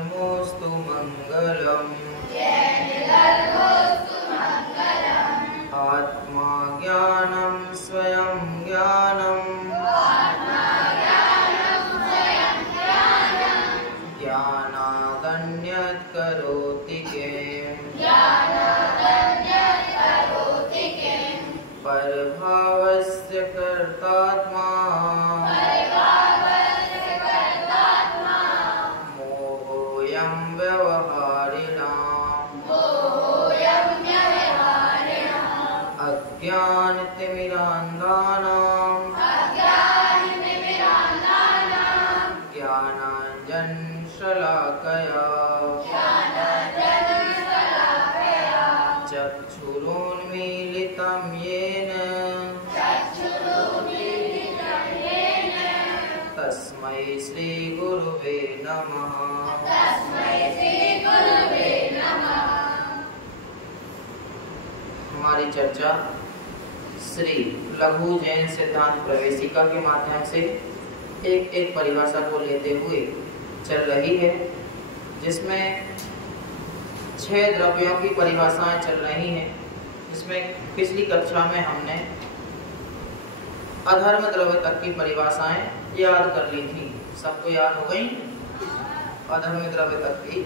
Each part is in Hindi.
धर्मोऽस्तु मंगलम् आत्मा ज्ञानं स्वयं ज्ञानं ज्ञानादन्यत् करोति किम् परभावस्य कर्तात्मा मोहोऽयं व्यवहारिणाम् अज्ञानतिमिरान्धानाम् ज्ञानाञ्जनशलाकया चक्षुरुन्मीलितं येन तस्मै श्रीगुरुवे नमः। हमारी चर्चा श्री लघु जैन सिद्धांत प्रवेशिका के माध्यम से एक एक परिभाषा को लेते हुए चल रही है, जिसमें 6 द्रव्यों की परिभाषाएं चल रही हैं। इसमें पिछली कक्षा में हमने अधर्म द्रव्य तक की परिभाषाएं याद कर ली थी। सबको याद हो गई? अधर्म द्रव्य तक की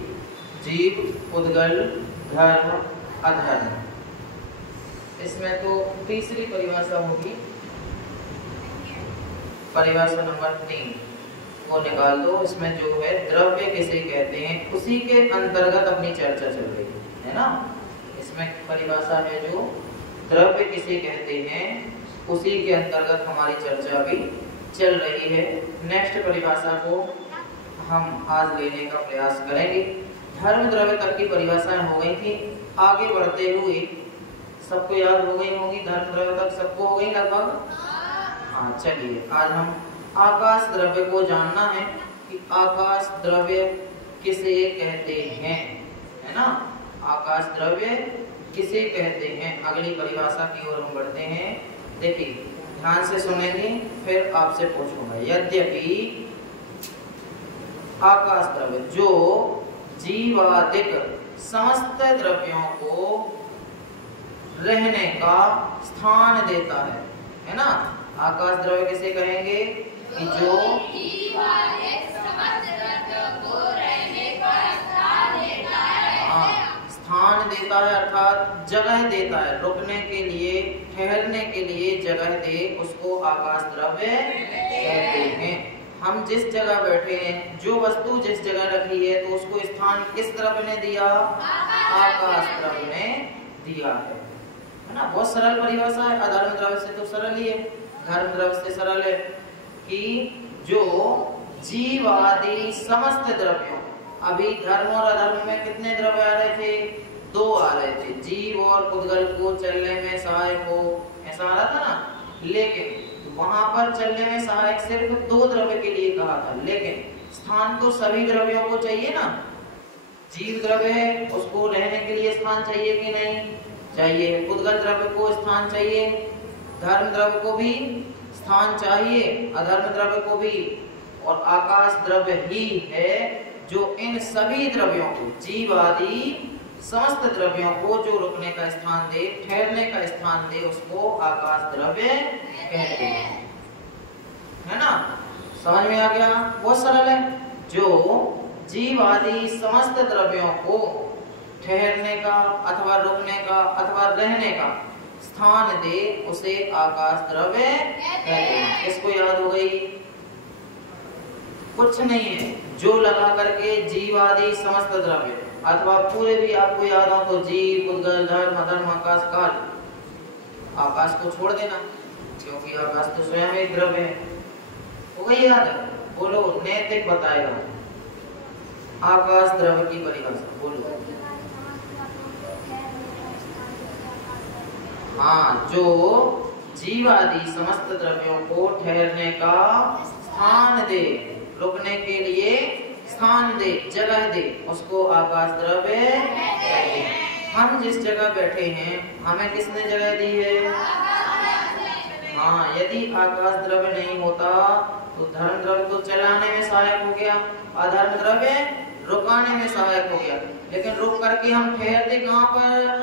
जीव, उद्गल, धर्म, अधर्म। इसमें तो तीसरी परिभाषा होगी, परिभाषा नंबर 3 वो निकाल दो। इसमें जो है द्रव्य किसे कहते हैं, उसी के अंतर्गत अपनी चर्चा चल रही है ना। इसमें परिभाषा है जो द्रव्य किसे कहते हैं, उसी के अंतर्गत हमारी चर्चा भी चल रही है। नेक्स्ट परिभाषा को हम आज लेने का प्रयास करेंगे। धर्म द्रव्य तक की परिभाषाएं हो गई थी। आगे बढ़ते हुए सबको याद हो गई होगी, धर्म द्रव्य तक सबको हो गई लगभग। हाँ, चलिए आज हम आकाश द्रव्य को जानना है कि आकाश द्रव्य किसे कहते हैं, है ना। आकाश द्रव्य किसे कहते हैं, अगली परिभाषा की ओर हम बढ़ते हैं। देखिए ध्यान से सुनेंगे, फिर आपसे पूछूंगा। यद्यपि आकाश द्रव्य जो जीवादिक समस्त द्रव्यों को रहने का स्थान देता है ना। आकाश द्रव्य किसे कहेंगे कि जो स्थान देता है, अर्थात जगह देता है, रुकने के लिए, ठहरने के लिए जगह दे, उसको आकाश द्रव्य कहते हैं। हम जिस जगह बैठे हैं, जो वस्तु जिस जगह रखी है, तो उसको स्थान किस द्रव्य ने दिया? आकाश द्रव्य ने दिया है ना। बहुत सरल परिभाषा है। अधर्म द्रव्य से तो सरल ही है, धर्म द्रव्य से सरल है कि जो जीव आदि समस्त द्रव्यों, अभी धर्म और अधर्म में कितने द्रव्य आ रहे थे? 2 आ रहे थे। जीव और उद्गल को चलने में सहायक हो, ऐसा आ रहा था ना। लेकिन वहां पर चलने में सहायक सिर्फ 2 द्रव्य के लिए कहा था, लेकिन स्थान तो सभी द्रव्यों को चाहिए ना। जीव द्रव्य है, उसको रहने के लिए स्थान चाहिए कि नहीं? चाहिए। उद्गल द्रव्य को स्थान चाहिए, धर्म द्रव्य को भी स्थान चाहिए, अधर्म द्रव्य को भी। और आकाश द्रव्य ही है जो इन सभी द्रव्यों को, जीव आदि समस्त द्रव्यों को जो रुकने का स्थान दे, ठहरने का स्थान दे, उसको आकाश द्रव्य कहते हैं, है ना। समझ में आ गया? बहुत सरल है। जो जीव आदि समस्त द्रव्यों को ठहरने का अथवा रुकने का अथवा रहने का स्थान दे, उसे आकाश द्रव्य कहते हैं। इसको याद हो गई? कुछ नहीं है, जो लगा करके जीव आदि समस्त द्रव्य, अथवा पूरे भी आपको याद हो तो जीव, उद्गल, धर्म, अधर्म, आकाश, काल। आकाश को छोड़ देना, क्योंकि आकाश तो स्वयं एक द्रव्य है। हो गई याद? बोलो, नैतिक बताएगा आकाश द्रव्य की परिभाषा, बोलो। हाँ, जो जीव आदि समस्त द्रव्यों को ठहरने का स्थान दे, रुकने के लिए स्थान दे, जगह दे, उसको आकाश द्रव्य कहते हैं। हम जिस जगह बैठे हैं, हमें किसने जगह दी है? हाँ, यदि आकाश द्रव्य नहीं होता तो धर्म द्रव्य को चलाने में सहायक हो गया, अधर्म द्रव्य रुकाने में सहायक हो गया। लेकिन रुक करके हम ठहरते कहाँ पर?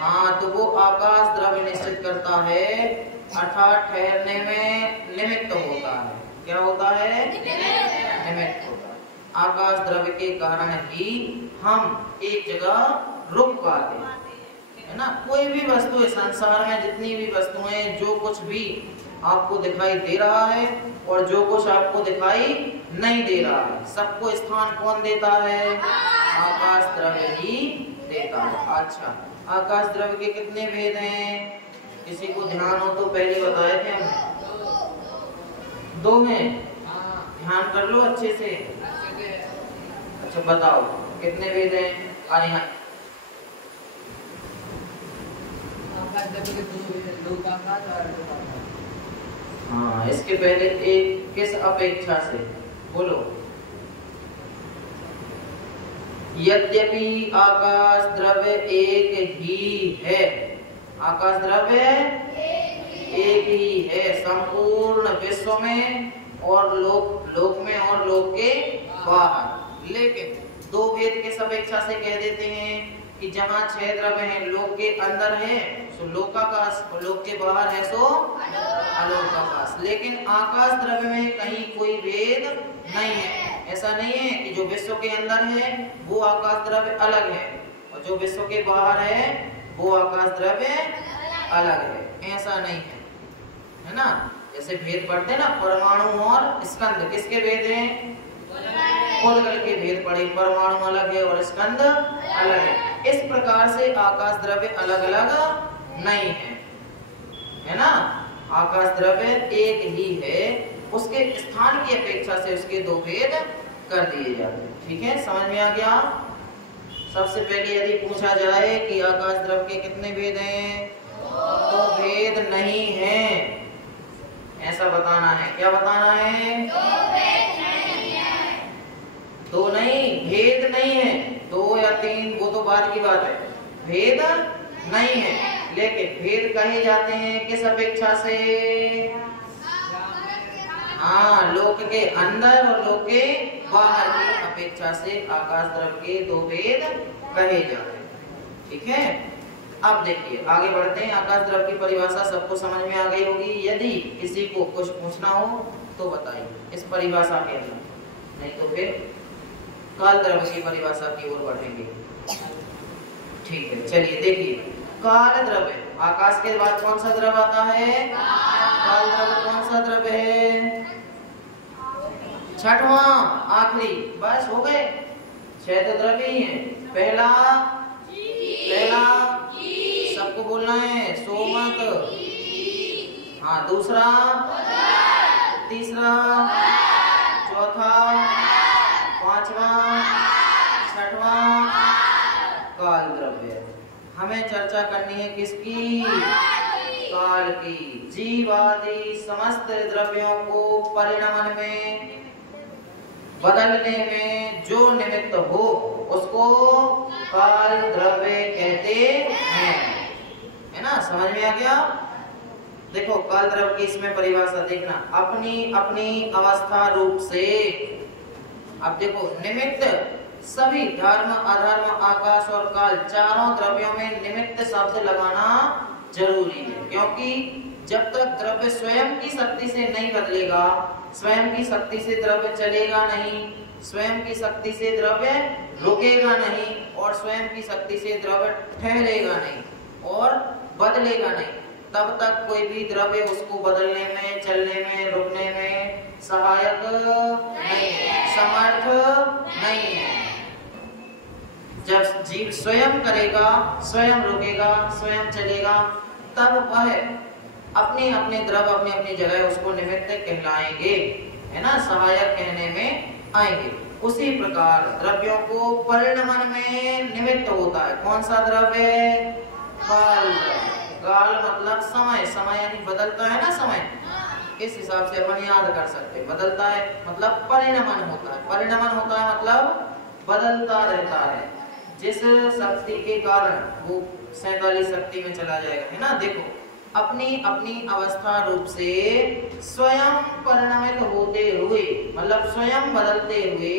हाँ, तो वो आकाश द्रव्य निश्चित करता है, अर्थात ठहरने में निमित्त होता है। क्या होता है? निमित्त होता है। आकाश द्रव्य के कारण ही हम एक जगह रुक पाते हैं, है ना। कोई भी वस्तु है संसार में, जितनी भी वस्तुएं, जो कुछ भी आपको दिखाई दे रहा है और जो कुछ आपको दिखाई नहीं दे रहा है, सबको स्थान कौन देता है? आकाश द्रव्य ही देता है। अच्छा, आकाश द्रव्य के कितने भेद हैं? किसी को ध्यान हो तो पहले बताए थे हमने, 2 हैं। ध्यान कर लो अच्छे से। अच्छा बताओ कितने भेद हैं? अरे हाँ, हाँ, इसके पहले एक किस अपेक्षा से बोलो? यद्यपि आकाश द्रव्य एक ही है, आकाश द्रव्य एक ही है संपूर्ण विश्व में और लोक में और लोक के बाहर। लेकिन 2 भेद के अपेक्षा से कह देते हैं कि जहाँ 6 द्रव्य हैं, लोक के अंदर है सो लोकाकाश, लोक के बाहर है सो अलोकाकाश। लेकिन आकाश द्रव्य में कहीं कोई भेद नहीं है। ऐसा नहीं है कि जो विश्व के अंदर है वो आकाश द्रव्य अलग है और जो विश्व के बाहर है वो आकाश द्रव्य अलग है, ऐसा नहीं है ना। जैसे भेद पढ़ते हैं ना, परमाणु और स्कंद, किसके भेद हैं? कोलगल के भेद पढ़े, परमाणु अलग है और स्कंद अलग है। इस प्रकार से आकाश द्रव्य अलग अलग नहीं है ना। आकाश द्रव्य एक ही है, उसके स्थान की अपेक्षा से उसके 2 भेद कर दिए जाते हैं। ठीक है, समझ में आ गया? सबसे पहले यदि पूछा जाए कि आकाश द्रव्य के कितने भेद हैं, तो भेद नहीं है, ऐसा बताना है। क्या बताना है? 2 नहीं, भेद नहीं है। 2 या 3 वो तो बाद की बात है, भेद नहीं है। लेकिन भेद कहे जाते हैं किस अपेक्षा से? हाँ, लोक के अंदर और लोक के बाहर की अपेक्षा से आकाश द्रव्य के 2 भेद कहे जाते हैं। ठीक है, अब देखिए आगे बढ़ते हैं। आकाश द्रव्य की परिभाषा सबको समझ में आ गई होगी। यदि किसी को कुछ पूछना हो तो बताइए इस परिभाषा के अंदर, नहीं तो फिर काल द्रव्य की परिभाषा की ओर बढ़ेंगे। ठीक है, चलिए देखिए, काल द्रव्य, आकाश के बाद कौन सा द्रव्य आता है? काल द्रव्य कौन सा द्रव्य है? 6वां, आखिरी। बस हो गए, 6 तो द्रव्य ही है। पहला सबको बोलना है, सोमत। हाँ, दूसरा, तीसरा, चौथा, 5वां, 6वां काल द्रव्य। हमें चर्चा करनी है किसकी? काल की। जीव आदि समस्त द्रव्यों को परिणमन में, बदलने में जो निमित्त हो उसको काल द्रव्य कहते हैं, है ना। समझ में आ गया? देखो काल द्रव्य की इसमें परिभाषा देखना, अपनी अपनी अवस्था रूप से। अब देखो, निमित्त सभी धर्म, अधर्म, आकाश और काल, चारों द्रव्यों में निमित्त शब्द लगाना जरूरी है। क्योंकि जब तक द्रव्य स्वयं की शक्ति से नहीं बदलेगा, स्वयं की शक्ति से द्रव्य चलेगा नहीं, स्वयं की शक्ति से द्रव्य रुकेगा नहीं और स्वयं की शक्ति से द्रव्य ठहरेगा नहीं और बदलेगा नहीं, तब तक कोई भी द्रव्य उसको बदलने में, चलने में, रुकने में सहायक नहीं है, समर्थ नहीं है। जब जीव स्वयं करेगा, स्वयं रुकेगा, स्वयं चलेगा, तब वह अपने अपने द्रव्य अपनी अपनी जगह उसको निमित्त कहलाएंगे, है ना, सहायक कहने में आएंगे। उसी प्रकार द्रव्यों को परिणमन में निमित्त होता है। कौन सा द्रव्य? काल। काल मतलब समय, समय यानी बदलता है ना समय, इस हिसाब से अपन याद कर सकते हैं। बदलता है मतलब परिणमन होता है, परिणमन होता है मतलब बदलता रहता है। जिस शक्ति के कारण वो 47 शक्ति में चला जाएगा, है ना। देखो, अपनी अपनी अवस्था रूप से स्वयं परिणमित होते हुए, मतलब स्वयं बदलते हुए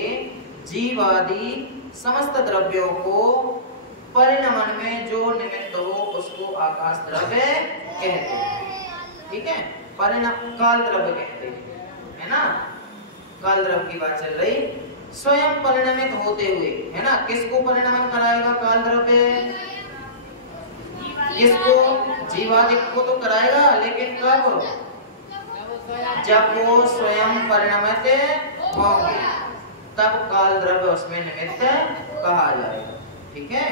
जीवादि समस्त द्रव्यों को परिणमन में जो निमित्त हो उसको आकाश द्रव्य कहते हैं। ठीक है, परिणाम काल द्रव्य कहते हैं, है ना। काल द्रव्य की बात चल रही। स्वयं परिणमित होते हुए, है ना। किसको परिणमन कराएगा काल द्रव्य? किसको? जीवादि को तो कराएगा, लेकिन कब? जब वो स्वयं परिणमित होंगे तब काल द्रव्य उसमें निमित्त कहा जाएगा। ठीक है,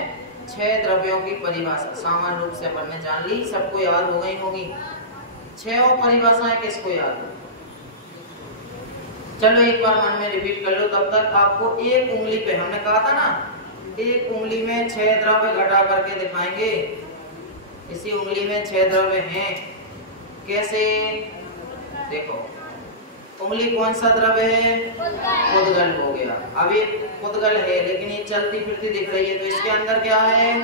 6 द्रव्यों की परिभाषा सामान्य रूप से अपन ने जान ली, सबको याद हो गई होगी। 6 परिभाषाएं किसको याद है? चलो एक बार मन में रिपीट कर लो, तब तक आपको एक उंगली पे, हमने कहा था ना, एक उंगली में 6 द्रव्य घटा करके दिखाएंगे। इसी उंगली में 6 द्रव्य हैं। कैसे? देखो, उंगली कौन सा द्रव्य है? उद्गल हो गया। अब ये उद्गल है, लेकिन ये चलती फिरती दिख रही है, तो इसके अंदर क्या है?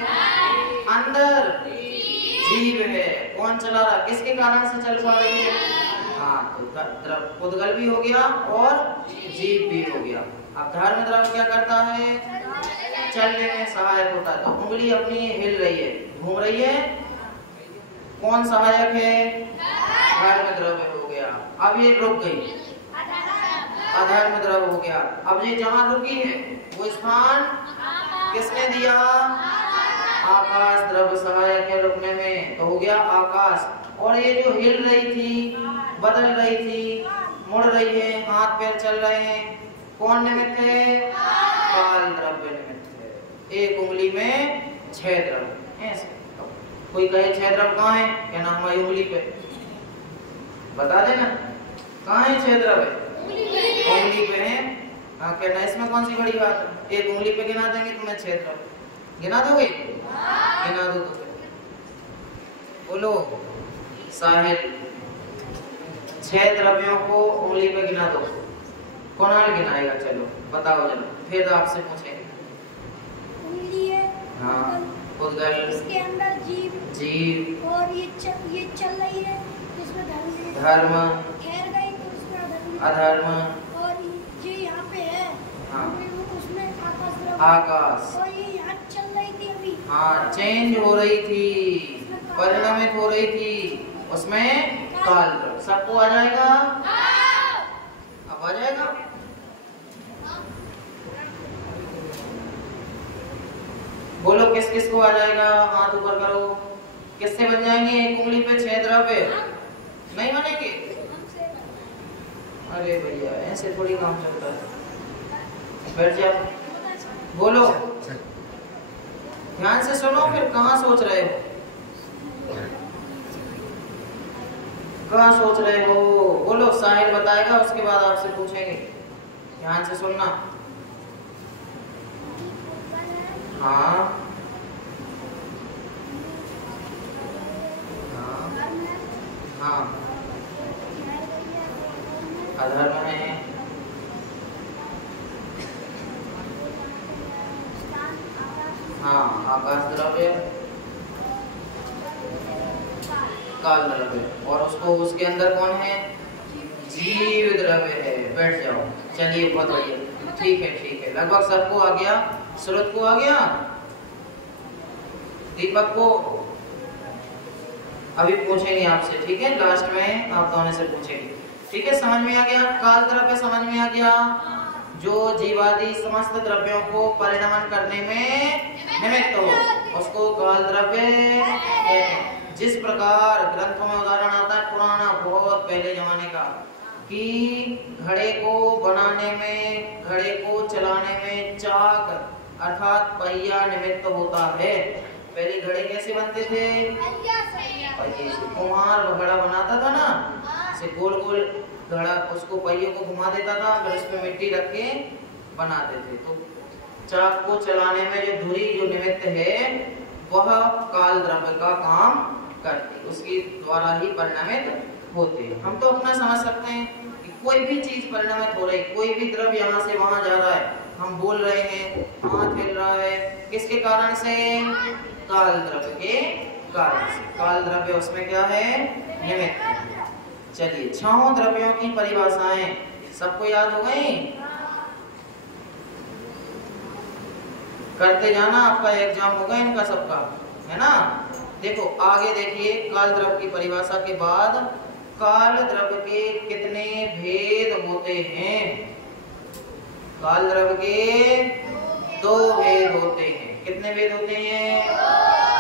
अंदर जीव है। कौन चला रहा? किसके कारण से चल पा रही है? हाँ, तो उद्गल भी हो गया और जीव भी हो गया। अब धर्म द्रव्य क्या करता है? चलने में सहायक होता है। तो उंगली अपनी हिल रही है, घूम रही है, कौन सहायक है? धर्म द्रव्य हो गया। अब ये रुक गई, अधर्म द्रव्य हो गया। अब ये जहां रुकी है वो स्थान किसने दिया? आकाश द्रव्य सहायक है रुकने में, तो हो गया आकाश। और ये जो हिल रही थी, बदल रही थी, मुड़ रही है, हाथ पैर चल रहे हैं, कौन निमित्त है? काल द्रव्य निमित्त है। एक उंगली में 6 द्रव्य हैं। कोई कहे 6 द्रव्य कहाँ है? क्या नाम? हमारी उंगली पे बता देना, कहाँ है 6 द्रव्य? उंगली पे है। हाँ, कहना इसमें कौन सी बड़ी बात है? एक उंगली पे गिना देंगे तुम्हें 6 द्रव्य। गिना दोगे? गिना दो तो बोलो साहिल, 6 द्रव्यों को उंगली पे गिना दो। कौन गिनाएगा? चलो बताओ जरा, फिर तो आपसे पूछेंगे। उंगली है, हाँ, उद्गल, इसके अंदर जीव और ये चल रही है, इसमें धर्म, ठहर गई तो इसमें अधर्म, और ये यहाँ पे है, हाँ, उसमें आकाश, और ये यहाँ चल रही थी अभी, हाँ, चेंज हो रही थी, परिणमित हो रही थी, उसमें काल द्रव्य। सबको आ जाएगा? अब आ जाएगा? बोलो किस किस को आ जाएगा? हाथ ऊपर करो। किससे बन जाएंगे एक उंगली पे 6 द्रव्य? नहीं बनेंगे? अरे भैया ऐसे थोड़ी काम चलता है। बैठ जाओ, बोलो, ध्यान से सुनो, फिर कहाँ सोच रहे हो? कहाँ सोच रहे हो? बोलो, साहिल बताएगा, उसके बाद आपसे पूछेंगे। ध्यान से सुनना। हाँ, हाँ, अधर्म है, हाँ, आकाश द्रव्य, काल द्रव्य, और उसको उसके अंदर कौन है? जीव द्रव्य है। बैठ जाओ। चलिए बहुत बढ़िया, ठीक है ठीक है, लगभग सबको आ गया। सूरत को आ गया, दीपक को अभी पूछेंगे आपसे, ठीक है, लास्ट में आप दोनों से पूछेंगे, ठीक है। समझ में आ गया? काल द्रव्य समझ में आ गया? जो जीवादि समस्त द्रव्यों को परिणमन करने में निमित्त हो उसको काल द्रव्य कहते हैं। जिस प्रकार ग्रंथों में उदाहरण आता है पुराना, बहुत पहले जमाने का, कि घड़े को बनाने में, घड़े को चलाने में चाक अर्थात पहिया निमित्त होता है। पहले घड़े कैसे बनते थे? पहिए से। कुम्हार घड़ा बनाता था ना, से गोल गोल घड़ा, उसको पहियों को घुमा देता था, फिर उस पे मिट्टी रख के बनाते थे। तो चाक को चलाने में जो धुरी जो निमित्त है वह काल द्रव्य का काम करती, उसके द्वारा ही परिणमित होते। हम तो अपना समझ सकते हैं कि कोई भी चीज परिणमित हो रही, कोई भी द्रव्य यहाँ से वहां जा रहा है, हम बोल रहे हैं, हाथ हिल रहा है, किसके कारण से? काल द्रव्य के कारण से। काल द्रव्य उसमें क्या है? निमित्त। चलिए, 6 द्रव्यों की परिभाषाएं सबको याद हो गई? करते जाना, आपका एग्जाम होगा इनका सबका, है ना। देखो आगे देखिए, काल द्रव की परिभाषा के बाद काल द्रव के कितने भेद होते हैं? काल द्रव के 2 भेद होते हैं। कितने भेद होते हैं?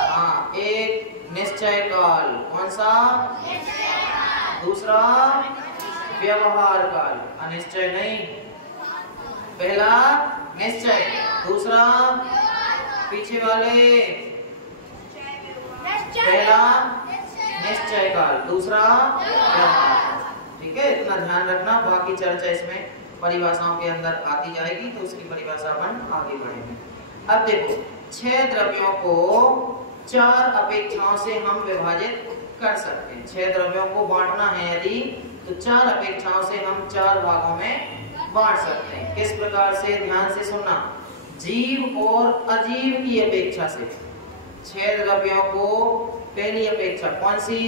हाँ, एक निश्चय काल, कौन सा? दूसरा व्यवहार काल, अनिश्चय नहीं। पहला निश्चय, दूसरा पीछे वाले, पहला निश्चय काल, दूसरा व्यवहार। ठीक है, इतना ध्यान रखना, बाकी चर्चा इसमें परिभाषाओं के अंदर आती जाएगी, तो उसकी परिभाषा अपन आगे बढ़ेंगे। अब देखो, 6 द्रव्यों को 4 अपेक्षाओं से हम विभाजित कर सकते हैं। 6 द्रव्यों को बांटना है यदि, तो 4 अपेक्षाओं से हम 4 भागों में बांट सकते हैं। किस प्रकार से? ध्यान से सुनना। जीव और अजीव की अपेक्षा से 6 द्रव्यों को, पहली अपेक्षा कौन सी?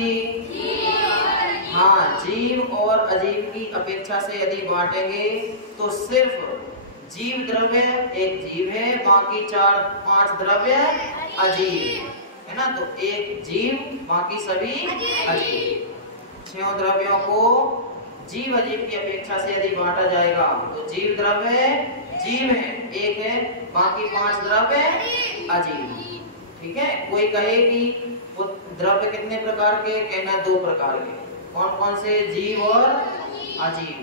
हाँ, जीव और अजीव की अपेक्षा से यदि बांटेंगे तो सिर्फ जीव द्रव्य एक जीव है, बाकी 4-5 द्रव्य अजीव है ना। तो एक जीव, बाकी सभी अजीव। 6 द्रव्यों को जीव अजीव की अपेक्षा से यदि बांटा जाएगा तो जीव द्रव्य जीव है एक है, बाकी 5 द्रव्य अजीव। ठीक है, कोई कहे कि वो द्रव्य कितने प्रकार के? कहना 2 प्रकार के। कौन कौन से? जीव और अजीव।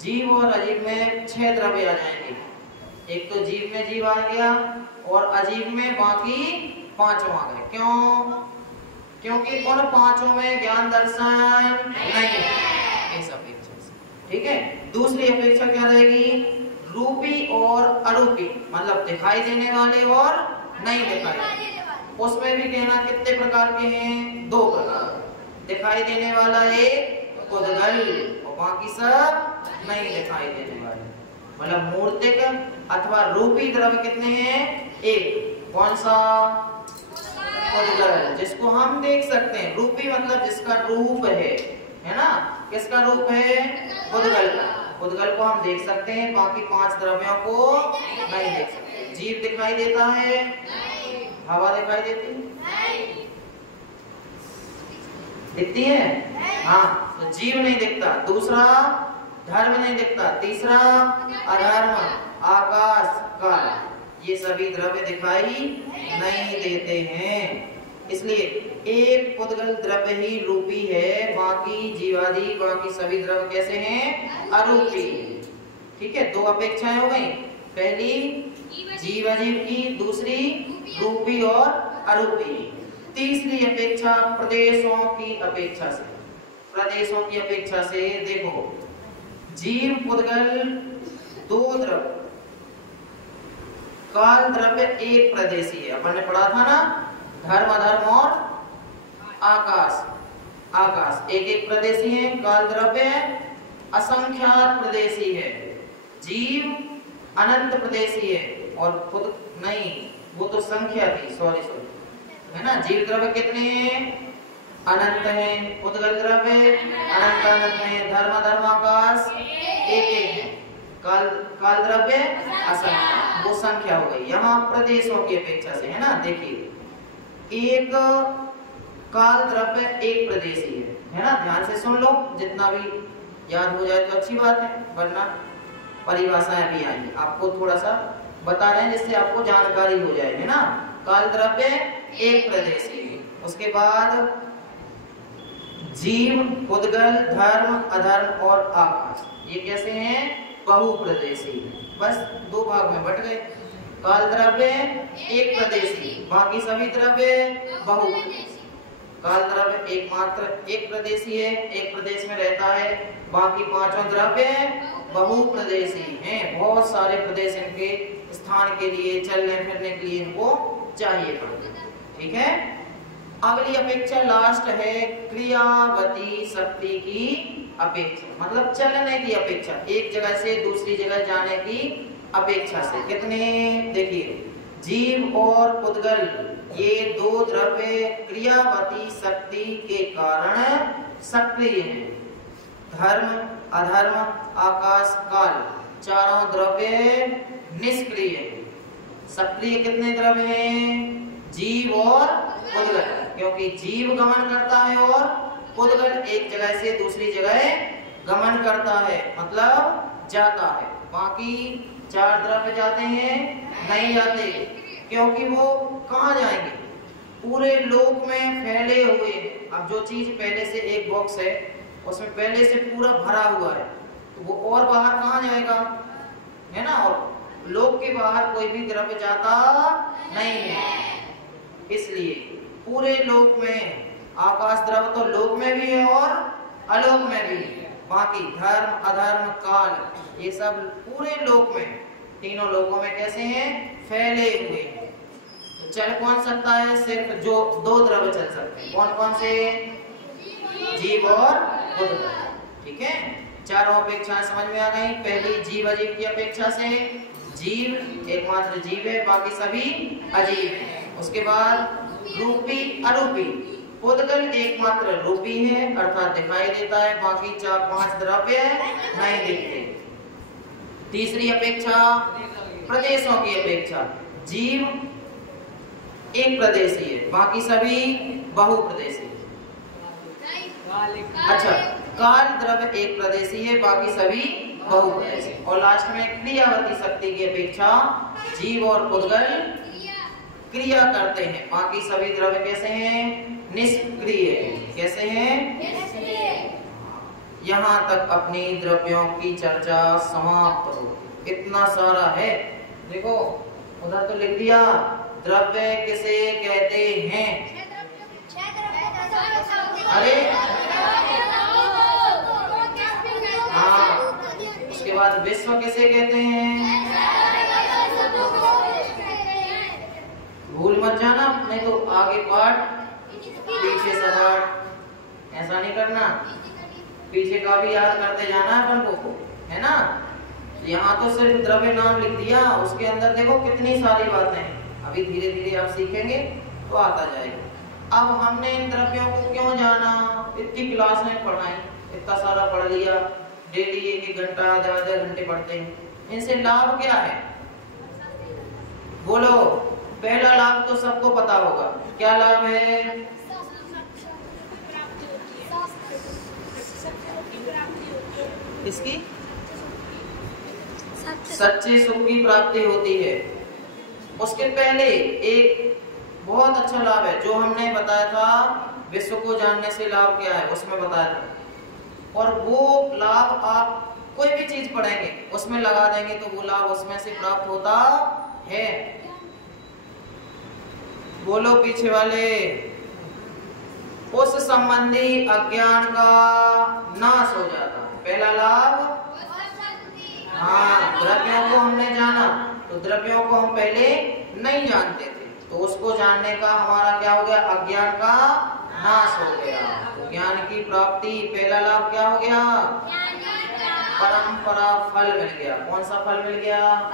जीव और अजीव में 6 द्रव्य आ जाएंगे। एक तो जीव में जीव आ गया और अजीव में बाकी 5 आ गए। क्यों? क्योंकि उन 5 में ज्ञान दर्शन नहीं है, इस अपेक्षा से। ठीक है, दूसरी अपेक्षा क्या रहेगी? रूपी और अरूपी, मतलब दिखाई देने वाले और नहीं दिखाई देने। उसमें भी कहना कितने प्रकार के हैं? 2 प्रकार। दिखाई देने वाला एक उद्गल और बाकी सब नहीं दिखाई देने वाले, मतलब मूर्तिक अथवा रूपी द्रव्य कितने हैं? एक। कौन सा? उद्गल, जिसको हम देख सकते हैं। रूपी मतलब जिसका रूप है ना। किसका रूप है? उद्गल का। उद्गल को हम देख सकते हैं, बाकी 5 द्रव्यों को नहीं देख सकते। जीव दिखाई देता है? हवा दिखाई देती है? दिखती है? हाँ, तो जीव नहीं दिखता। दूसरा धर्म नहीं दिखता। तीसरा अधर्म, आकाश, काल, ये सभी द्रव्य दिखाई नहीं देते हैं। इसलिए एक उद्गल द्रव्य ही रूपी है, बाकी जीवादि बाकी सभी द्रव्य कैसे हैं? अरूपी। ठीक है, 2 अपेक्षाएं हो गई। पहली जीव अजीव की, दूसरी रूपी और अरूपी। तीसरी अपेक्षा प्रदेशों की अपेक्षा से। प्रदेशों की अपेक्षा से देखो, जीव उद्गल 2 द्रव्य, काल द्रव्य एक प्रदेशी है। अपन ने पढ़ा था ना, धर्म अधर्म और आकाश। आकाश एक एक प्रदेशी है, काल द्रव्य असंख्यात प्रदेशी है, जीव अनंत प्रदेशी है। और खुद नहीं, वो तो संख्या थी, सॉरी है ना। जीव द्रव्य कितने हैं? अनंत हैं। उद्गल द्रव्य अनंत अनंत हैं। धर्म धर्म आकाश एक एक है। काल द्रव्य असंख्य, वो संख्या हो गई। यहाँ प्रदेशों की अपेक्षा से है ना। देखिए, एक काल द्रव्य एक प्रदेशी है ना। ध्यान से सुन लो, जितना भी याद हो जाए तो अच्छी बात है, वरना परिभाषाएं भी आएंगी। आपको थोड़ा सा बता रहे हैं जिससे आपको जानकारी हो जाए, है ना। काल द्रव्य एक प्रदेशी है। उसके बाद जीव, उद्गल, धर्म, अधर्म और आकाश, ये कैसे हैं? बहुप्रदेशी। बस 2 भाग में बट गए। काल द्रव्य एक प्रदेशी, बाकी सभी द्रव्य बहुप्रदेशी। काल द्रव्य एकमात्र एक प्रदेशी है, एक प्रदेश में रहता है, बाकी 5 द्रव्य बहुप्रदेशी हैं। बहुत सारे प्रदेश इनके स्थान के लिए, चलने फिरने के लिए इनको चाहिए पड़ते। ठीक है, अगली अपेक्षा लास्ट है क्रियावती शक्ति की अपेक्षा, मतलब चलने की अपेक्षा, एक जगह से दूसरी जगह जाने की अपेक्षा से। कितने? देखिए, जीव और उद्गल ये 2 द्रव्य क्रियावती शक्ति के कारण सक्रिय हैं। धर्म, अधर्म, आकाश, काल 4 द्रव्य निष्क्रिय हैं। सक्रिय कितने द्रव्य हैं? जीव और पुद्गल, क्योंकि जीव गमन करता है और पुद्गल एक जगह से दूसरी जगह गमन करता है, मतलब जाता है। बाकी 4 द्रव्य जाते हैं? नहीं जाते, क्योंकि वो कहाँ जाएंगे? पूरे लोक में फैले हुए। अब जो चीज पहले से एक बॉक्स है उसमें पहले से पूरा भरा हुआ है, तो वो और बाहर कहाँ जाएगा, है ना? और लोक के बाहर कोई भी द्रव्य जाता नहीं है, इसलिए पूरे लोक में आकाश द्रव्य तो लोक में भी है और अलोक में भी है। बाकी धर्म, अधर्म, काल, ये सब पूरे लोक में, तीनों लोकों में कैसे हैं? फैले हुए हैं। तो चल कौन सकता है? सिर्फ जो 2 द्रव्य चल सकते हैं। कौन कौन से? जीव और पुद्गल। ठीक है, चारों अपेक्षाएं समझ में आ गई। पहली जीव अजीव की अपेक्षा से, जीव एकमात्र जीव है, बाकी सभी अजीव हैं। उसके बाद रूपी अरूपी, पुद्गल एकमात्र रूपी है अर्थात दिखाई देता है, बाकी 4-5 द्रव्य नहीं दिखते। तीसरी अपेक्षा प्रदेशों की अपेक्षा, जीव एक प्रदेशी है, बाकी सभी बहुप्रदेशी। अच्छा, काल द्रव्य एक प्रदेशी है, बाकी सभी बहुप्रदेशी। और लास्ट में क्रियावती शक्ति की अपेक्षा जीव और पुद्गल क्रिया करते हैं, बाकी सभी द्रव्य कैसे हैं? निष्क्रिय। कैसे हैं? यहाँ तक अपनी द्रव्यों की चर्चा समाप्त हो। इतना सारा है, देखो उधर तो लिख दिया, द्रव्य किसे कहते हैं? अरे हाँ, उसके बाद विश्व किसे कहते हैं? भूल मत जाना, नहीं तो आगे पाठ पीछे से पाठ, ऐसा नहीं करना। पीछे का भी याद करते जाना है अपन को, है ना? यहाँ तो सिर्फ द्रव्य नाम लिख दिया, उसके अंदर देखो कितनी सारी बातें हैं। अभी धीरे धीरे आप सीखेंगे तो आता जाएगा। अब हमने इन द्रव्यों को क्यों जाना? इतनी क्लास में पढ़ाई, इतना सारा पढ़ लिया, डेली 1-1 घंटा, आधे घंटे पढ़ते हैं। इनसे लाभ क्या है? बोलो। पहला लाभ तो सबको पता होगा, क्या लाभ है? इसकी सच्चे सुख की प्राप्ति होती है। उसके पहले एक बहुत अच्छा लाभ है जो हमने बताया था, विश्व को जानने से लाभ क्या है उसमें बताया था। और वो लाभ आप कोई भी चीज पढ़ेंगे उसमें लगा देंगे तो वो लाभ उसमें से प्राप्त होता है। बोलो पीछे वाले। उस संबंधी अज्ञान का नाश हो जाता है। पहला लाभ, हाँ, द्रव्यों को हमने जाना, तो द्रव्यों को हम पहले नहीं जानते थे, तो उसको जानने का हमारा क्या हो गया? अज्ञान का नाश हो गया, तो ज्ञान की प्राप्ति। पहला लाभ क्या हो गया? परंपरा फल मिल गया। कौन सा फल मिल गया?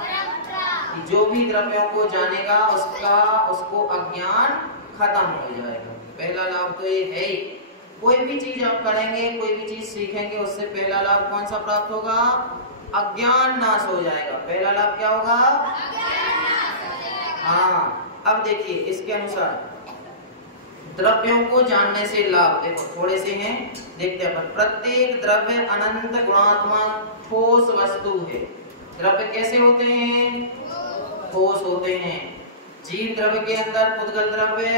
जो भी द्रव्यों को जानेगा उसको अज्ञान खत्म हो जाएगा। पहला लाभ तो ये है ही। कोई भी चीज आप करेंगे, कोई भी चीज सीखेंगे, उससे पहला लाभ कौन सा प्राप्त होगा? अज्ञान नाश हो जाएगा। पहला लाभ क्या होगा? हाँ, अब देखिए इसके अनुसार द्रव्यों को जानने से लाभ देखो थोड़े से हैं, देखते हैं। प्रत्येक द्रव्य अनंत गुणात्मक ठोस वस्तु है। द्रव्य कैसे होते हैं? ठोस होते हैं। जीव द्रव्य के अंदर पुद्गल द्रव्य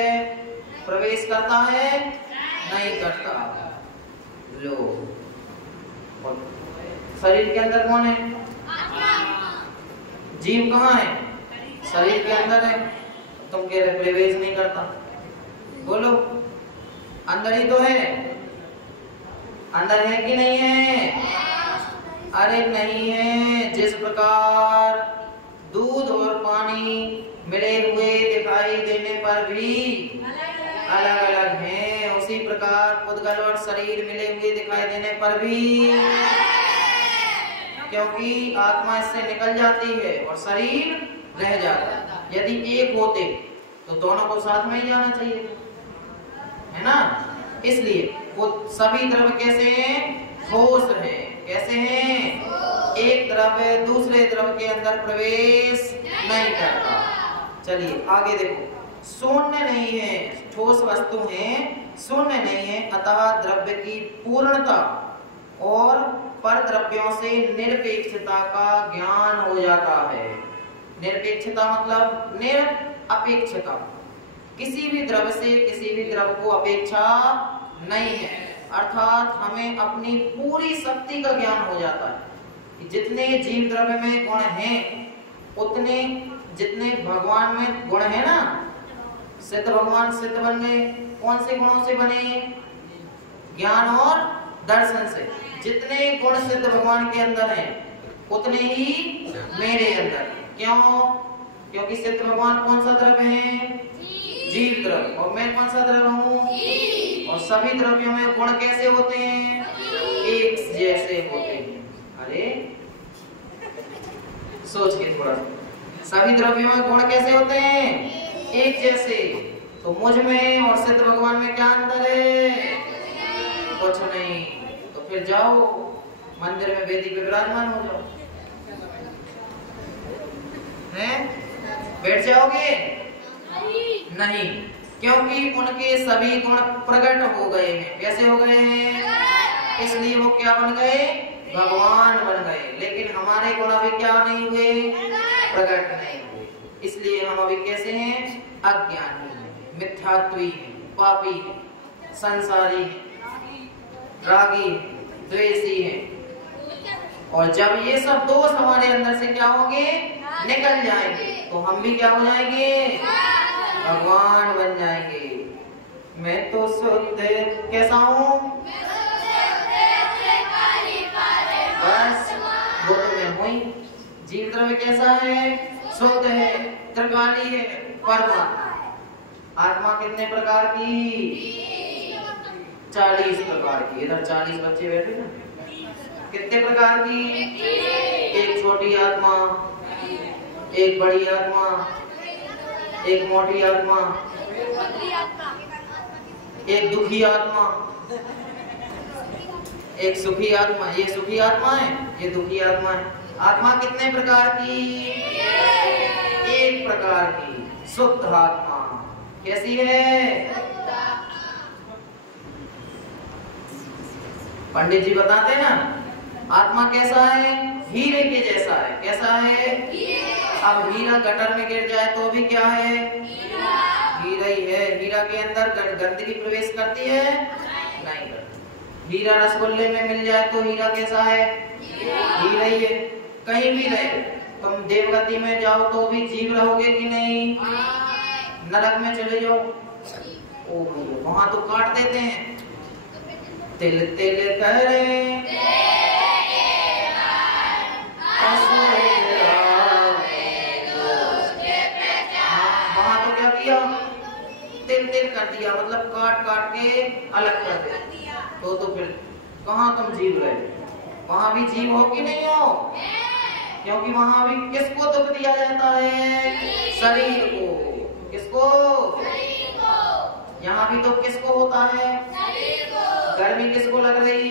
प्रवेश करता है? नहीं करता। लो, शरीर के अंदर कौन है? जीव कहाँ है? शरीर के अंदर है। तुम कह रहे प्रवेश नहीं करता, बोलो अंदर ही तो है। अंदर है कि नहीं है? अरे नहीं है। जिस प्रकार दूध और पानी मिले हुए दिखाई देने पर भी अलग अलग हैं, उसी प्रकार पुद्गल और शरीर मिले हुए दिखाई देने पर भी, क्योंकि आत्मा इससे निकल जाती है और शरीर रह जाता है। यदि एक होते तो दोनों को साथ में ही जाना चाहिए, है ना? इसलिए वो सभी द्रव्य कैसे हैं? ठोस है। कैसे हैं? एक द्रव्य दूसरे द्रव्य के अंदर प्रवेश नहीं करता। चलिए आगे देखो, शून्य नहीं है, ठोस वस्तु है, शून्य नहीं है, अतः द्रव्य की पूर्णता और पर द्रव्यों से निरपेक्षता का ज्ञान हो जाता है। निरपेक्षता मतलब निरपेक्षता, किसी भी द्रव्य से किसी भी द्रव्य को अपेक्षा नहीं है, अर्थात हमें अपनी पूरी शक्ति का ज्ञान हो जाता है। जितने जीव द्रव्य में गुण हैं उतने जितने भगवान में गुण है ना, सिद्ध भगवान सिद्ध बन गए, कौन से गुणों से बने? ज्ञान और दर्शन से। जितने गुण सिद्ध भगवान के अंदर हैं उतने ही मेरे अंदर। क्यों? क्योंकि सिद्ध भगवान कौन सा द्रव्य है? जीव द्रव्य, और मैं कौन सा द्रव्य हूँ? और सभी द्रव्यों में गुण कैसे होते हैं? एक जैसे होते हैं। अरे सोच के थोड़ा, सभी द्रव्यों में गुण कैसे होते हैं? एक जैसे। तो मुझ में और सिद्ध भगवान में क्या अंतर है? कुछ नहीं। तो फिर जाओ मंदिर में वेदी पे विराजमान हो जाओ, हैं? बैठ जाओगे? नहीं, क्योंकि उनके सभी गुण प्रकट हो गए हैं। कैसे हो गए हैं? इसलिए वो क्या बन गए? भगवान बन गए। लेकिन हमारे गुण अभी क्या नहीं हुए? प्रकट नहीं हुए। इसलिए हम अभी कैसे हैं? अज्ञानी हैं, मिथ्यात्वी हैं, पापी हैं, संसारी हैं, रागी हैं, द्वेषी हैं। और जब ये सब दोष हमारे अंदर से क्या होंगे? निकल जाएंगे, तो हम भी क्या हो जाएंगे? भगवान बन जाएंगे। मैं तो शुद्ध कैसा हूँ? बस वो तो मैं हूँ ही। जीव द्रव्य कैसा है? शुद्ध है, त्रिकाली है, परमात्मा। आत्मा कितने प्रकार की? 40 प्रकार की। इधर 40 बच्चे बैठे ना, कितने प्रकार की? एक छोटी आत्मा, एक बड़ी आत्मा, एक मोटी आत्मा, एक दुखी आत्मा, एक सुखी आत्मा। ये सुखी आत्मा है, ये दुखी आत्मा है। आत्मा कितने प्रकार की? एक प्रकार की, शुद्ध आत्मा। कैसी है? पंडित जी बताते हैं ना, आत्मा कैसा है? हीरे के जैसा है। कैसा है? अब हीरा गटर में गिर जाए तो भी क्या है? हीरा ही है। हीरा के अंदर गंदगी प्रवेश करती है? नहीं करती। हीरा रसगुल्ले में मिल जाए तो हीरा कैसा है? हीरा ही है। कहीं भी रहे, तुम देवगति में जाओ तो भी जीव रहोगे कि नहीं? नरक में चले जाओ, ओ वहां तो काट देते हैं। तिल तिल करे वहां तो क्या किया? तिल तिल कर दिया, मतलब काट काट के अलग कर दिया। तो फिर कहाँ तुम जीव रहे? वहां भी जीव हो कि नहीं हो? क्योंकि वहां भी किसको दुख दिया जाता है? शरीर को। किसको? यहाँ भी तो किसको होता है? गर्मी किसको लग रही?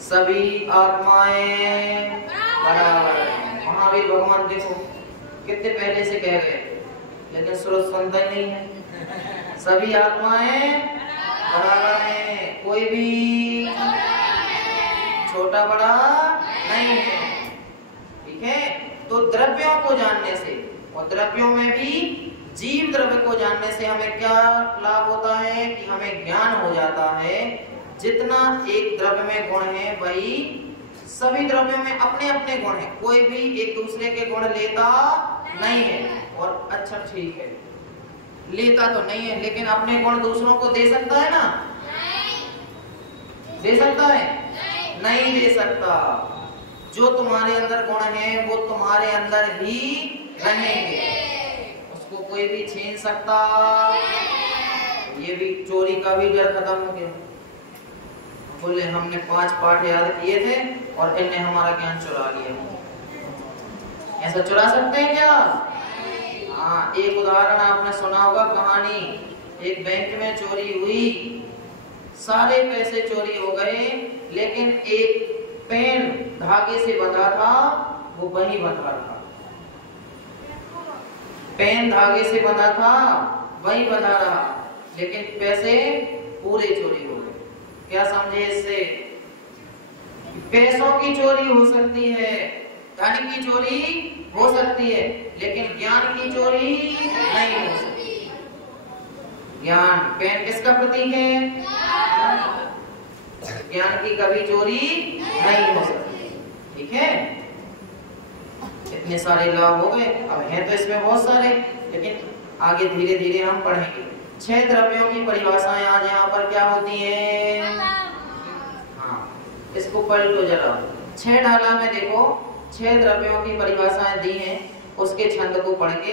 सभी आत्माएं बराबर हैं। वहां भी भगवान देखो कितने पहले से कह गए, लेकिन सूरज सुनता ही नहीं है। सभी आत्माएं बराबर हैं, कोई भी छोटा बड़ा नहीं है। ठीक है? तो द्रव्यों को जानने से, और द्रव्यों में भी जीव द्रव्य को जानने से हमें क्या लाभ होता है? कि हमें ज्ञान हो जाता है जितना एक द्रव्य में गुण है वही सभी द्रव्यों में अपने अपने गुण है। कोई भी एक दूसरे के गुण लेता नहीं है। और अच्छा ठीक है, लेता तो नहीं है, लेकिन अपने गुण दूसरों को दे सकता है ना? दे सकता है? नहीं दे सकता। जो तुम्हारे अंदर गुण है वो तुम्हारे अंदर ही रहेंगे, उसको कोई भी छीन सकता। ये भी चोरी का भी डर खत्म हो गया। बोले हमने 5 पाठ याद किए थे और इनने हमारा ज्ञान चुरा लिया। ऐसा चुरा सकते हैं क्या? हाँ, एक उदाहरण आपने सुना होगा कहानी। एक बैंक में चोरी हुई, सारे पैसे चोरी हो गए, लेकिन एक पेन धागे से बंधा था, वो वहीं बंधा था। पेन धागे से बंधा था वही बंधा रहा, लेकिन पैसे पूरे चोरी हो गए। क्या समझे इससे? पैसों की चोरी हो सकती है, धन की चोरी हो सकती है, लेकिन ज्ञान की चोरी नहीं हो सकती। ज्ञान, पेन किसका प्रतीक है? ज्ञान की कभी चोरी नहीं हो सकती। ठीक है, इतने सारे लाभ हो गए। अब हैं तो इसमें बहुत सारे, लेकिन आगे धीरे धीरे हम पढ़ेंगे। 6 द्रव्यों की परिभाषाएं आज यहाँ पर क्या होती हैं? हाँ, इसको पढ़ लो जरा। 6 ढाला में देखो 6 द्रव्यों की परिभाषाएं दी हैं, उसके छंद को पढ़ के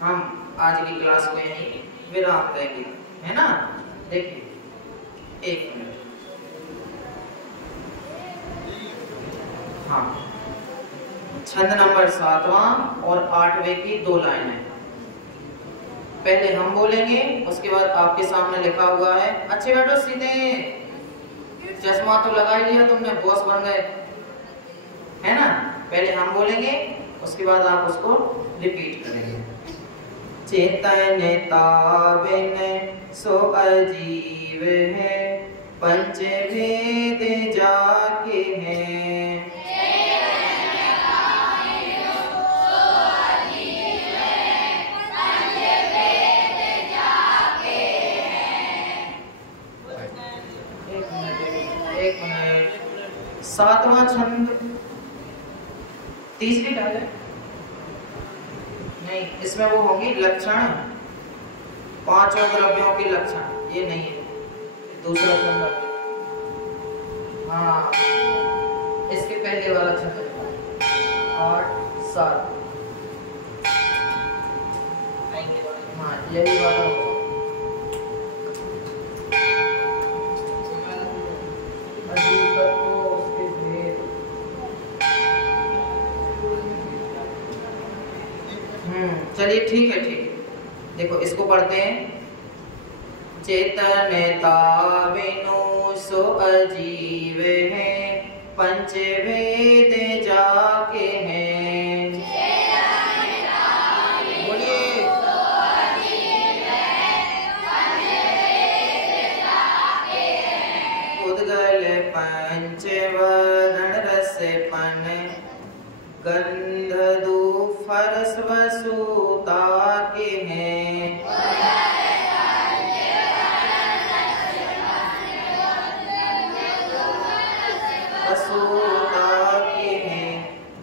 हम आज की क्लास को यहीं विराम देंगे, है ना? देखिए 1 मिनट। हाँ, छंद नंबर 7वां और 8वें की 2 लाइनें। पहले हम बोलेंगे, उसके बाद आपके सामने लिखा हुआ है। अच्छे बैठो सीधे, चश्मा तो लगा ही लिया तुमने, बॉस बन गए, है ना? पहले हम बोलेंगे, उसके बाद आप उसको रिपीट करेंगे। चेतनता बिन सो अजीव है, पंच भेद जाके हैं। एक मिनट। 7वां छंद 3री डाल है नहीं, इसमें वो होंगी लक्षण, 5 द्रव्यों के लक्षण। ये नहीं है, दूसरा छंद। हाँ, इसके पहले वाला छंद 8 7। हाँ, यही वाला होगा। चलिए ठीक है, ठीक है। देखो इसको पढ़ते हैं। चेतनता बिनु सो अजीव है, पंच भेद जाके हैं। बोलिए। उद्गल पंच वदन रस पन, गंध दू फरस वसूता के हैं। वसूता के हैं,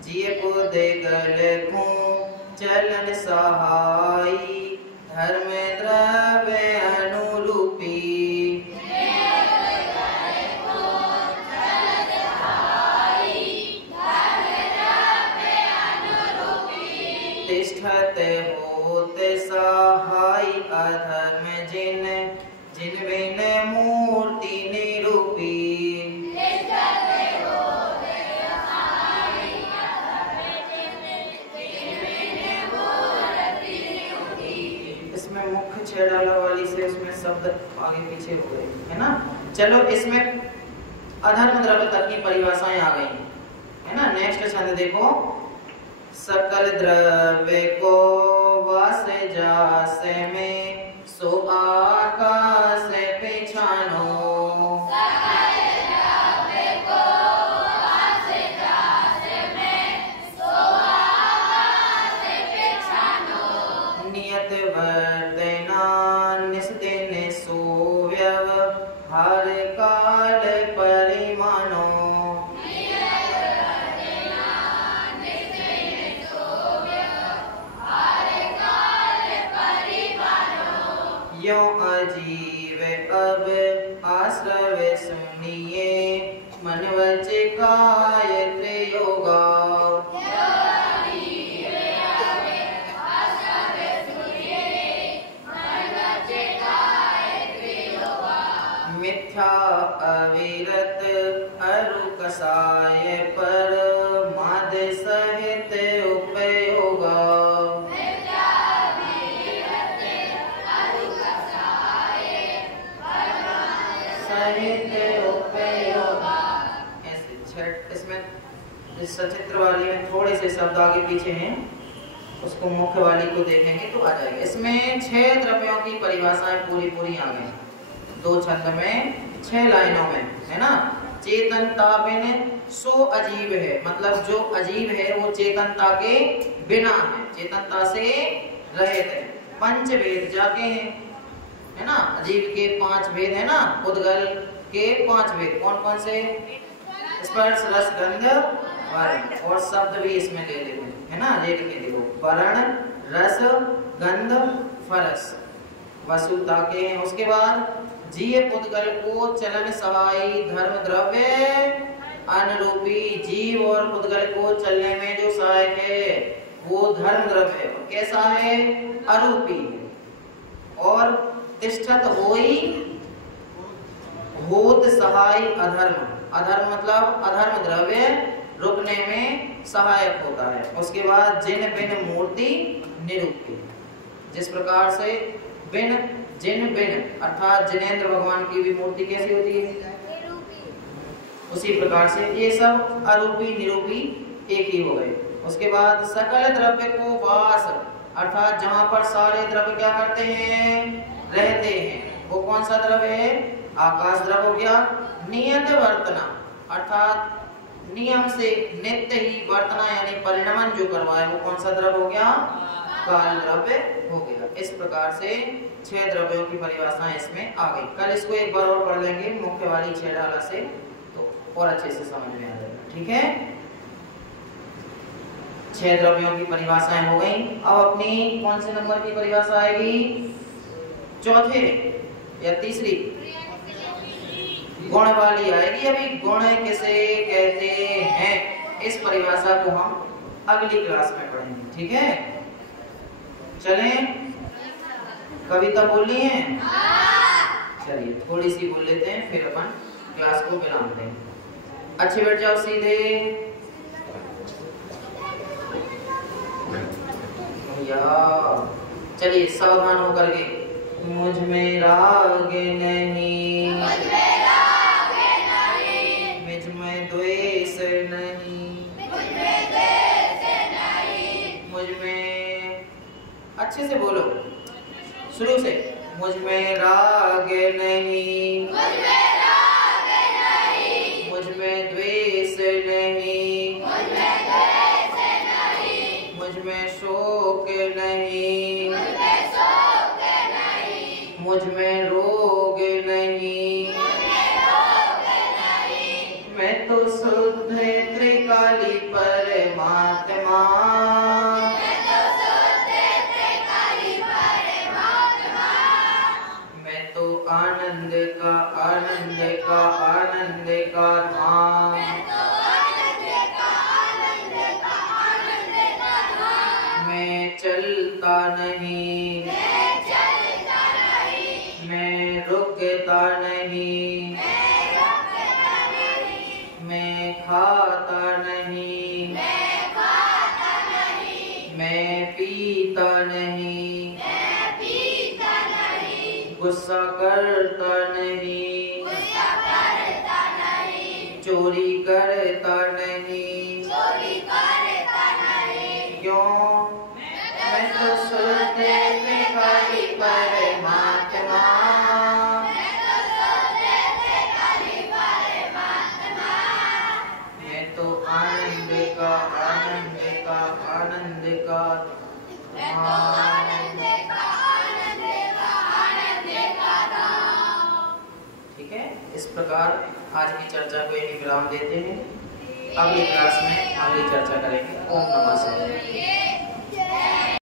जिय बुद्धि गल को चलन सहाई, धर्म द्रव्य अनुरूपी। तिष्ठत होत सहाय अधर्म जिन, जिन बिन मूर्ति निरूपी। इसमें मुख्य 6 डाला वाली से उसमें शब्द आगे पीछे हो गए, है ना? चलो, इसमें अधर्म द्रव्य तक की परिभाषाएं आ गई, है ना? नेक्स्ट छंद देखो। सकल द्रव्य को वास जास में, सो आकाश पिछानो। सकल द्रव्य को वास जास में, सो आकाश पिछानो। नियत वर्तना निस्दिन सो व्यवहार काल परिमानो। यो अजीव अब आश्रव सुनिए, मन वच काय त्रियोगा। मिथ्या अविरत अरु कसाय पर, माद सहित उपयोगा। ऐसे इसमें इस सचित्र वाली में थोड़े से शब्द आगे पीछे हैं, उसको मुख्य वाली को देखेंगे तो आ जाएगा। इसमें 6 द्रव्यों की परिभाषाएं पूरी आ गई, 2 छंद में 6 लाइनों में, है ना। चेतनता बिन सो अजीब है, मतलब जो अजीब है वो चेतनता के बिना है, चेतनता से रहित है। पंचभेद जाके है ना, अजीब के 5 भेद है ना, उद्गल के 5 भेद कौन कौन से? स्पर्श रस गंध वर्ण, और शब्द भी इसमें ले लेते हैं, है ना। ये लिखे देखो, वर्ण रस गंध फरस वसुता के हैं। उसके बाद जीव पुद्गल को चलन सहायी धर्म द्रव्य अनुरूपी, जीव और पुद्गल को चलने में जो सहायक है वो धर्म द्रव्य है। कैसा है? अरूपी। और तिष्ठत होई होत सहाय अधर्म, अधर्म मतलब अधर्म द्रव्य रुकने में सहायक होता है। उसके बाद जिन बिन मूर्ति निरूपी, जिस प्रकार से बिन जिन बिन अर्थात जिनेंद्र भगवान की भी मूर्ति कैसी होती है? उसी प्रकार से ये सब अरूपी निरूपी एक ही हो गए। उसके बाद सकल द्रव्य को वास, अर्थात जहां पर सारे द्रव्य क्या करते हैं? रहते हैं। वो कौन सा द्रव्य है? आकाश द्रव्य हो गया। नियत वर्तना, अर्थात नियम से नित्य ही वर्तना यानी परिणमन जो करवाए वो कौन सा द्रव्य हो गया? काल द्रव्य हो गया। इस प्रकार से 6 द्रव्यों की परिभाषाएं इसमें आ गई। कल इसको एक बार और पढ़ लेंगे मुख्य वाली 6 डाला से, तो और अच्छे से समझ में आ जाएगा। ठीक है, 6 द्रव्यों की परिभाषाएं हो गई। अब अपनी कौन से नंबर की परिभाषा आएगी? चौथे या तीसरी? गुण वाली आएगी। अभी गुण किसे कहते हैं इस परिभाषा को हम अगली क्लास में पढ़ेंगे। ठीक है, चलें। कविता बोलनी है? चलिए थोड़ी सी बोल लेते हैं, फिर अपन क्लास को विराम दें। अच्छे बैठ जाओ सीधे। चलिए सावधान होकर के। मुझ में राग नहीं, मुझ में द्वेष नहीं, मुझ में, अच्छे से बोलो शुरू से। मुझ में राग नहीं, मुझ में द्वेष नहीं, मुझ में शोक नहीं, मुझ में रोग नहीं, मैं तो शुद्ध त्रिकाली परमात्मा, मैं तो आनंद का आनंद का आनंद का धाम, मैं चलता नहीं, मैं रुकता नहीं, मैं खाता नहीं, मैं पीता नहीं, गुस्सा करता नहीं, चोरी करता नहीं, क्यों? मैं तो शुद्ध त्रिकाली परमात्मा, मैं तो आनंद का आनंद का आनंद का ठीक है। इस प्रकार आज की चर्चा को यही विराम देते हैं। अगली क्लास में अगली चर्चा करेंगे। ओम नमः शिवाय।